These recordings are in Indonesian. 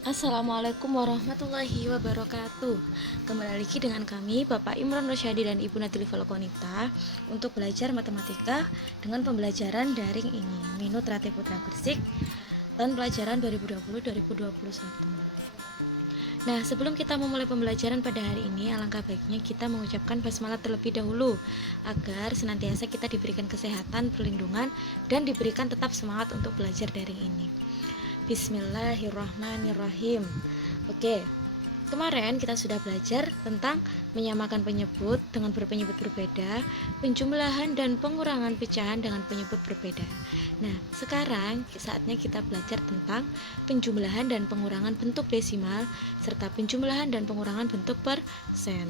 Assalamualaikum warahmatullahi wabarakatuh. Kembali lagi dengan kami Bapak Imran Rosyadi dan Ibu Nadili Valokonita untuk belajar matematika dengan pembelajaran daring ini Minut Rate Putra Gresik tahun pelajaran 2020-2021. Nah, sebelum kita memulai pembelajaran pada hari ini, alangkah baiknya kita mengucapkan basmalah terlebih dahulu agar senantiasa kita diberikan kesehatan, perlindungan, dan diberikan tetap semangat untuk belajar daring ini. Bismillahirrahmanirrahim. Oke, kemarin kita sudah belajar tentang menyamakan penyebut dengan berpenyebut berbeda, penjumlahan dan pengurangan pecahan dengan penyebut berbeda. Nah, sekarang saatnya kita belajar tentang penjumlahan dan pengurangan bentuk desimal serta penjumlahan dan pengurangan bentuk persen.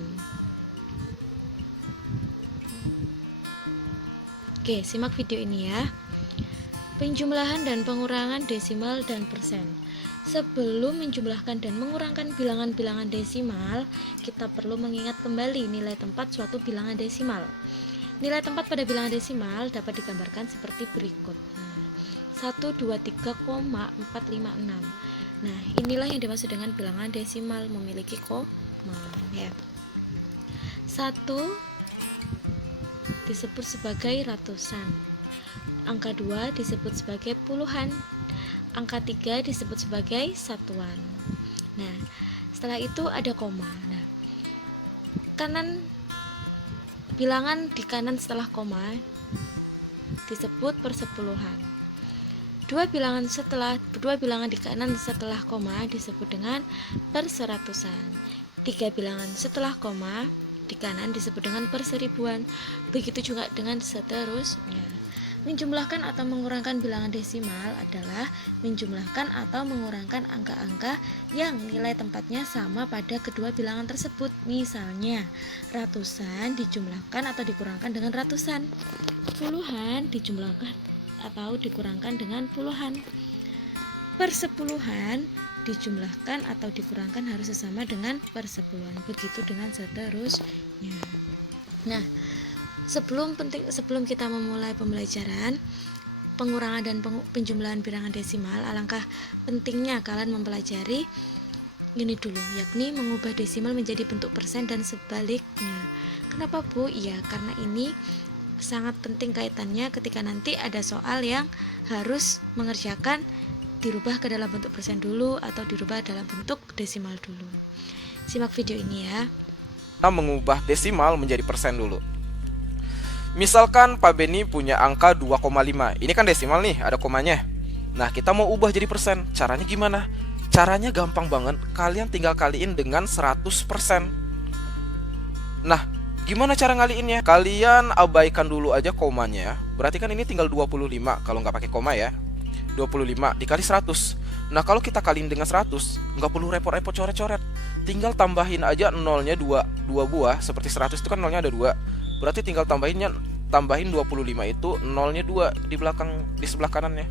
Oke, simak video ini ya. Penjumlahan dan pengurangan desimal dan persen. Sebelum menjumlahkan dan mengurangkan bilangan-bilangan desimal, kita perlu mengingat kembali nilai tempat suatu bilangan desimal. Nilai tempat pada bilangan desimal dapat digambarkan seperti berikut. 123,456. Nah, inilah yang dimaksud dengan bilangan desimal memiliki koma ya. 1 disebut sebagai ratusan. Angka 2 disebut sebagai puluhan. Angka 3 disebut sebagai satuan. Nah, setelah itu ada koma. Nah, kanan bilangan di kanan setelah koma disebut persepuluhan. Dua bilangan di kanan setelah koma disebut dengan perseratusan. 3 bilangan setelah koma di kanan disebut dengan perseribuan. Begitu juga dengan seterusnya. Menjumlahkan atau mengurangkan bilangan desimal adalah menjumlahkan atau mengurangkan angka-angka yang nilai tempatnya sama pada kedua bilangan tersebut. Misalnya, ratusan dijumlahkan atau dikurangkan dengan ratusan. Puluhan dijumlahkan atau dikurangkan dengan puluhan. Persepuluhan dijumlahkan atau dikurangkan harus sesama dengan persepuluhan. Begitu dengan seterusnya. Nah, Sebelum kita memulai pembelajaran pengurangan dan penjumlahan bilangan desimal, alangkah pentingnya kalian mempelajari ini dulu, yakni mengubah desimal menjadi bentuk persen dan sebaliknya. Kenapa, Bu? Iya, karena ini sangat penting kaitannya ketika nanti ada soal yang harus mengerjakan dirubah ke dalam bentuk persen dulu atau dirubah dalam bentuk desimal dulu. Simak video ini ya. Kita mengubah desimal menjadi persen dulu. Misalkan Pak Beni punya angka 2,5. Ini kan desimal nih, ada komanya. Nah, kita mau ubah jadi persen. Caranya gimana? Caranya gampang banget. Kalian tinggal kaliin dengan 100%. Nah, gimana cara ngaliinnya? Kalian abaikan dulu aja komanya. Berarti kan ini tinggal 25 kalau nggak pakai koma ya. 25 dikali 100. Nah, kalau kita kaliin dengan 100, nggak perlu repot-repot coret-coret. Tinggal tambahin aja nolnya 2 buah. Seperti 100 itu kan nolnya ada 2. Berarti tinggal tambahin 25 itu nolnya 2 di sebelah kanannya.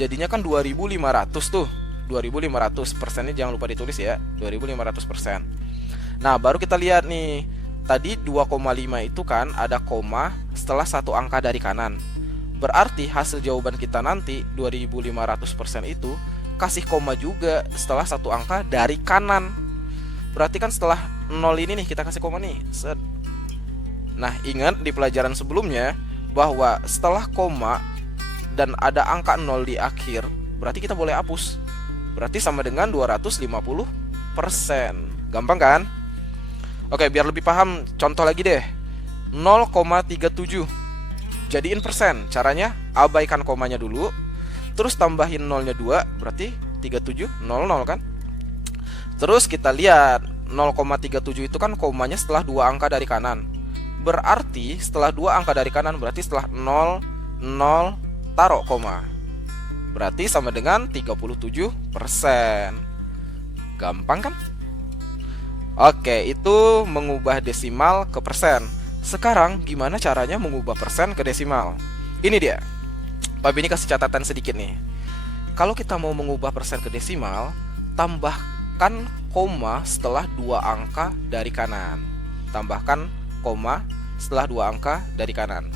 Jadinya kan 2500 tuh. 2500 persennya jangan lupa ditulis ya. 2500%. Nah, baru kita lihat nih. Tadi 2,5 itu kan ada koma setelah satu angka dari kanan. Berarti hasil jawaban kita nanti 2500% itu kasih koma juga setelah satu angka dari kanan. Berarti kan setelah 0 ini nih kita kasih koma nih. Nah, ingat di pelajaran sebelumnya bahwa setelah koma dan ada angka 0 di akhir, berarti kita boleh hapus. Berarti sama dengan 250%. Gampang kan? Oke, biar lebih paham, contoh lagi deh. 0,37 jadiin persen. Caranya abaikan komanya dulu, terus tambahin nolnya 2, berarti 3700 kan? Terus kita lihat 0,37 itu kan komanya setelah 2 angka dari kanan. Berarti setelah 2 angka dari kanan, berarti setelah 0 taruh koma. Berarti sama dengan 37%. Gampang kan? Oke, itu mengubah desimal ke persen. Sekarang gimana caranya mengubah persen ke desimal? Ini dia. Pak Beni kasih catatan sedikit nih. Kalau kita mau mengubah persen ke desimal, tambahkan koma setelah 2 angka dari kanan. Tambahkan koma setelah 2 angka dari kanan.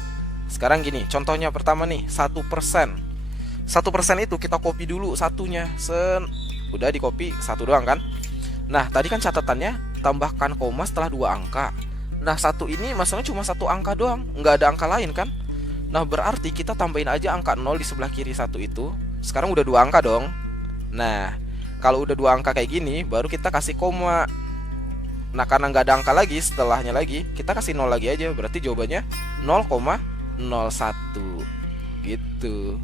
Sekarang gini, contohnya pertama nih, 1%. 1% itu kita copy dulu satunya. udah di copy satu doang kan. Nah tadi kan catatannya tambahkan koma setelah 2 angka. Nah satu ini masalahnya cuma satu angka doang, nggak ada angka lain kan. Nah berarti kita tambahin aja angka 0 di sebelah kiri satu itu. Sekarang udah 2 angka dong. Nah kalau udah 2 angka kayak gini baru kita kasih koma. Nah karena nggak ada angka lagi setelahnya lagi, kita kasih 0 lagi aja. Berarti jawabannya 0,01 gitu.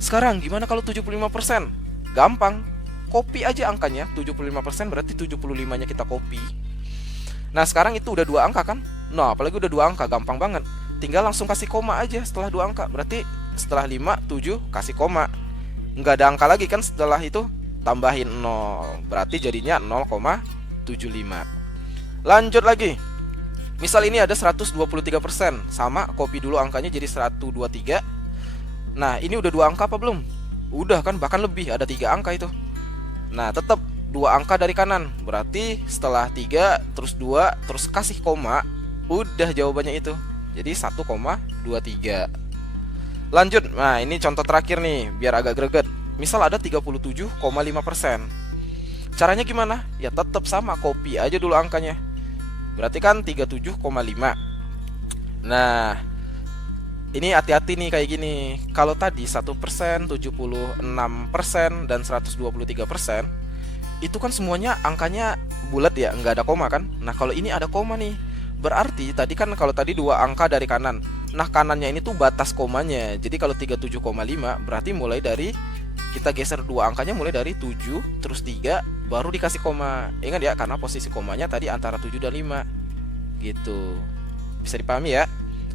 Sekarang gimana kalau 75%? Gampang, copy aja angkanya. 75% berarti 75 nya kita copy. Nah sekarang itu udah 2 angka kan. Nah apalagi udah 2 angka, gampang banget. Tinggal langsung kasih koma aja setelah 2 angka. Berarti setelah 5, 7 kasih koma. Nggak ada angka lagi kan setelah itu, tambahin 0. Berarti jadinya 0,75. Lanjut lagi. Misal ini ada 123%, sama copy dulu angkanya jadi 123. Nah ini udah 2 angka apa belum? Udah kan, bahkan lebih, ada 3 angka itu. Nah tetap 2 angka dari kanan. Berarti setelah 3 terus 2 terus kasih koma, udah jawabannya itu. Jadi 1,23. Lanjut. Nah ini contoh terakhir nih, biar agak greget. Misal ada 37,5%. Caranya gimana? Ya tetap sama, copy aja dulu angkanya. Berarti kan 37,5. Nah ini hati-hati nih kayak gini. Kalau tadi 1%, 76%, dan 123%, itu kan semuanya angkanya bulat ya, nggak ada koma kan. Nah kalau ini ada koma nih, berarti tadi kan kalau tadi 2 angka dari kanan. Nah kanannya ini tuh batas komanya. Jadi kalau 37,5 berarti mulai dari, kita geser 2 angkanya mulai dari 7 terus 3 baru dikasih koma. Ingat ya, karena posisi komanya tadi antara 7 dan 5 gitu. Bisa dipahami ya.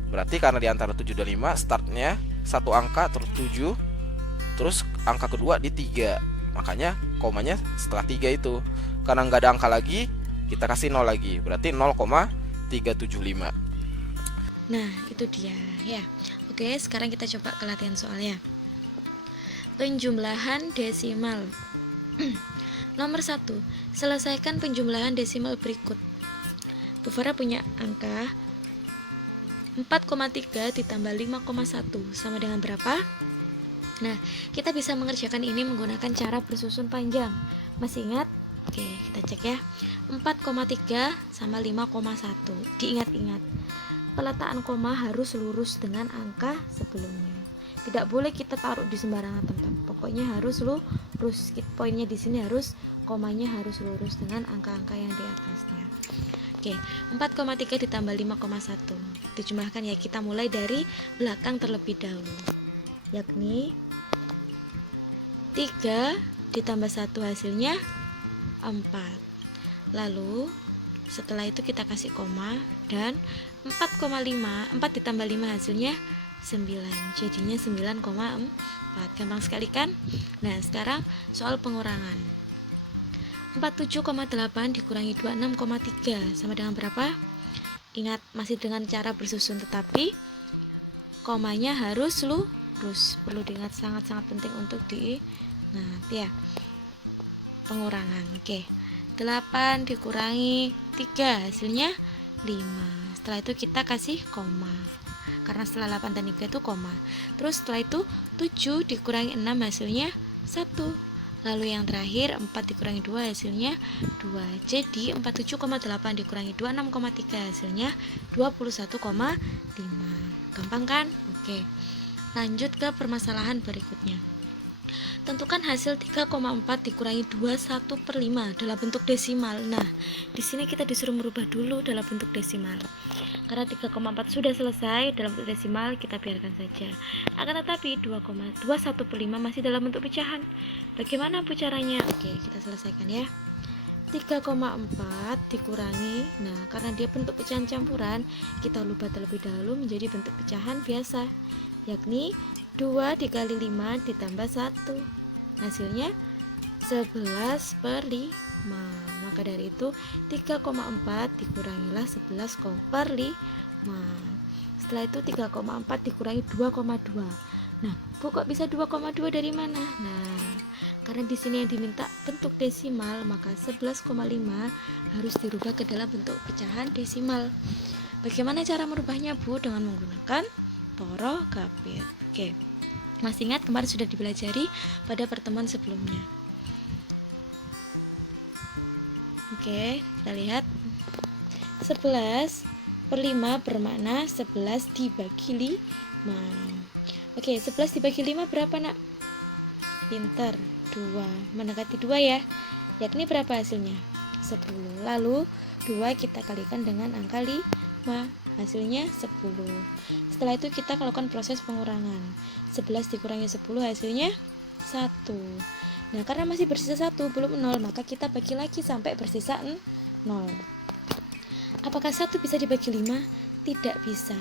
Berarti karena di antara 7 dan 5 startnya satu angka terus 7, terus angka kedua di 3. Makanya komanya setelah 3 itu. Karena nggak ada angka lagi, kita kasih 0 lagi. Berarti 0,375. Nah itu dia ya. Oke, sekarang kita coba ke latihan soalnya. Penjumlahan desimal. Nomor 1, selesaikan penjumlahan desimal berikut. Bu Farah punya angka 4,3 ditambah 5,1 sama dengan berapa? Nah, kita bisa mengerjakan ini menggunakan cara bersusun panjang. Masih ingat? Oke, kita cek ya. 4,3 sama 5,1. Diingat-ingat. Peletakkan koma harus lurus dengan angka sebelumnya. Tidak boleh kita taruh di sembarangan tempat. Pokoknya harus lurus. Poinnya di sini harus, komanya harus lurus dengan angka-angka yang di atasnya. Oke, 4,3 ditambah 5,1 dijumlahkan ya, kita mulai dari belakang terlebih dahulu, yakni 3 ditambah 1 hasilnya 4. Lalu setelah itu kita kasih koma, dan 4,5, 4 ditambah 5 hasilnya 9, jadinya 9,4. Gampang sekali kan? Nah sekarang soal pengurangan. 47,8 dikurangi 26,3 sama dengan berapa? Ingat, masih dengan cara bersusun, tetapi komanya harus lurus. Perlu diingat, sangat-sangat penting untuk ya, pengurangan. Oke, 8 dikurangi 3 hasilnya 5. Setelah itu kita kasih koma, karena setelah 8 dan 3 itu koma. Terus setelah itu 7 dikurangi 6 hasilnya 1. Lalu yang terakhir 4 dikurangi 2 hasilnya 2. Jadi 47,8 dikurangi 26,3 hasilnya 21,5. Gampang kan? Oke. Lanjut ke permasalahan berikutnya. Tentukan hasil 3,4 dikurangi 21/5 dalam bentuk desimal. Nah, di sini kita disuruh merubah dulu dalam bentuk desimal. Karena 3,4 sudah selesai dalam bentuk desimal, kita biarkan saja. Akan tetapi 2,21/5 masih dalam bentuk pecahan. Bagaimana Bu caranya? Oke, kita selesaikan ya. 3,4 dikurangi, nah karena dia bentuk pecahan campuran, kita ubah terlebih dahulu menjadi bentuk pecahan biasa, yakni 2 dikali 5 ditambah 1, hasilnya 11/5. Maka dari itu 3,4 dikurangilah 11/5. Setelah itu 3,4 dikurangi 2,2. Nah, Bu kok bisa 2,2 dari mana? Nah, karena di sini yang diminta bentuk desimal, maka 11,5 harus dirubah ke dalam bentuk pecahan desimal. Bagaimana cara merubahnya, Bu? Dengan menggunakan Toro Gapit. Oke. Masih ingat kemarin sudah dipelajari pada pertemuan sebelumnya. Oke, kita lihat 11 per 5 bermakna 11 dibagi 5. Oke, 11 dibagi 5 berapa nak? Pinter, 2, mendekati 2 ya. Yakni berapa hasilnya? 10. Lalu 2 kita kalikan dengan angka 5, hasilnya 10. Setelah itu kita lakukan proses pengurangan. 11 dikurangi 10 hasilnya 1. Nah, karena masih bersisa 1, belum 0, maka kita bagi lagi sampai bersisa 0. Apakah 1 bisa dibagi 5? Tidak bisa.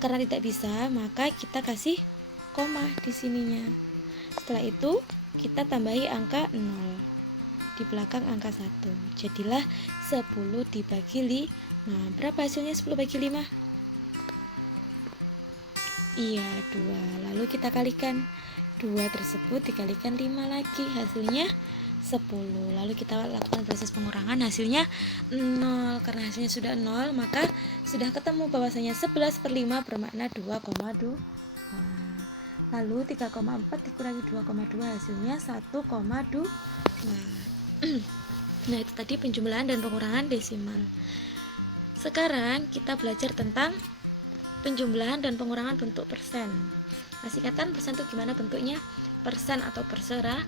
Karena tidak bisa, maka kita kasih koma di sininya. Setelah itu, kita tambahi angka 0 di belakang angka 1. Jadilah 10 dibagi 5. Berapa hasilnya 10 bagi 5? Iya, 2. Lalu kita kalikan 2 tersebut dikalikan 5 lagi, hasilnya 10. Lalu kita lakukan proses pengurangan, hasilnya 0. Karena hasilnya sudah 0, maka sudah ketemu bahwasanya 11 per 5 bermakna 2,2. Lalu 3,4 dikurangi 2,2 hasilnya 1,2. Nah, itu tadi penjumlahan dan pengurangan desimal. Sekarang kita belajar tentang penjumlahan dan pengurangan bentuk persen. Masih ingat kan persen itu gimana bentuknya? Persen atau per 100.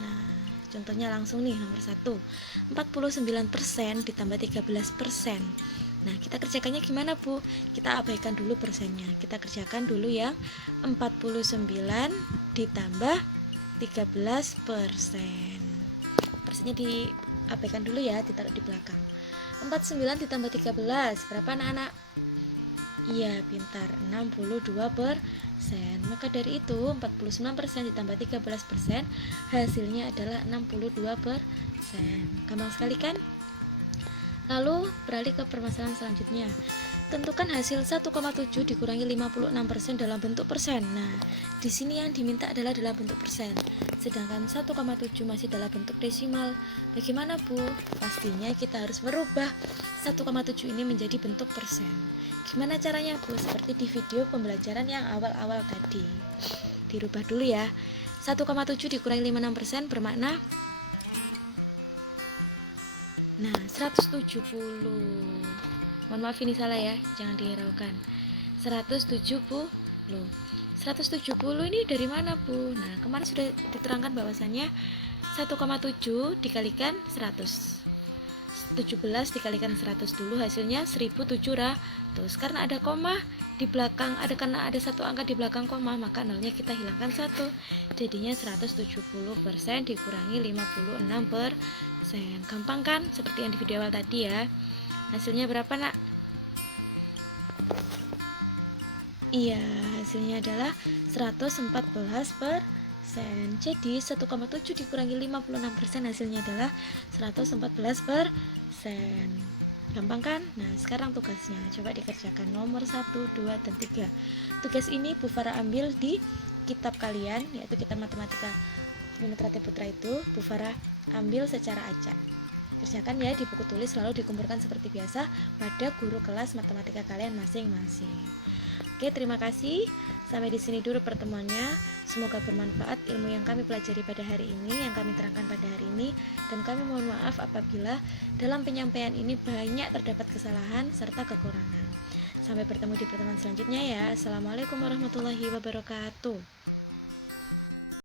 Nah, contohnya langsung nih, nomor 1, 49% ditambah 13%. Nah, kita kerjakannya gimana, Bu? Kita abaikan dulu persennya. Kita kerjakan dulu yang 49 ditambah 13%. Persennya diabaikan dulu ya, ditaruh di belakang. 49 ditambah 13, berapa anak-anak? Iya, pintar, 62%. Maka dari itu 49% ditambah 13%, hasilnya adalah 62%. Gampang sekali kan? Lalu beralih ke permasalahan selanjutnya. Tentukan hasil 1,7 dikurangi 56% dalam bentuk persen. Nah, di sini yang diminta adalah dalam bentuk persen. Sedangkan 1,7 masih dalam bentuk desimal. Bagaimana, Bu? Pastinya kita harus merubah 1,7 ini menjadi bentuk persen. Gimana caranya, Bu? Seperti di video pembelajaran yang awal-awal tadi. Dirubah dulu ya. 1,7 dikurangi 56% bermakna 170. Mohon maaf ini salah ya, jangan dihiraukan. 170. 170 ini dari mana, Bu? Nah, kemarin sudah diterangkan bahwasannya 1,7 dikalikan 100. 17 dikalikan 100 dulu, hasilnya 1700. Karena ada koma di belakang, karena ada satu angka di belakang koma, maka nolnya kita hilangkan 1. Jadinya 170% dikurangi 56%. Gampang kan? Seperti yang di video awal tadi ya. Hasilnya berapa, nak? Iya, hasilnya adalah 114%. Jadi 1,7 dikurangi 56%, hasilnya adalah 114%. Gampang kan? Nah, sekarang tugasnya coba dikerjakan nomor 1, 2, dan 3. Tugas ini Bu Farah ambil di kitab kalian, yaitu kitab matematika Winitra Putra itu Bu Farah ambil secara acak. Kerjakan ya di buku tulis, lalu dikumpulkan seperti biasa pada guru kelas matematika kalian masing-masing. Oke, terima kasih. Sampai di sini dulu pertemuannya. Semoga bermanfaat ilmu yang kami pelajari pada hari ini, yang kami terangkan pada hari ini, dan kami mohon maaf apabila dalam penyampaian ini banyak terdapat kesalahan serta kekurangan. Sampai bertemu di pertemuan selanjutnya ya. Assalamualaikum warahmatullahi wabarakatuh.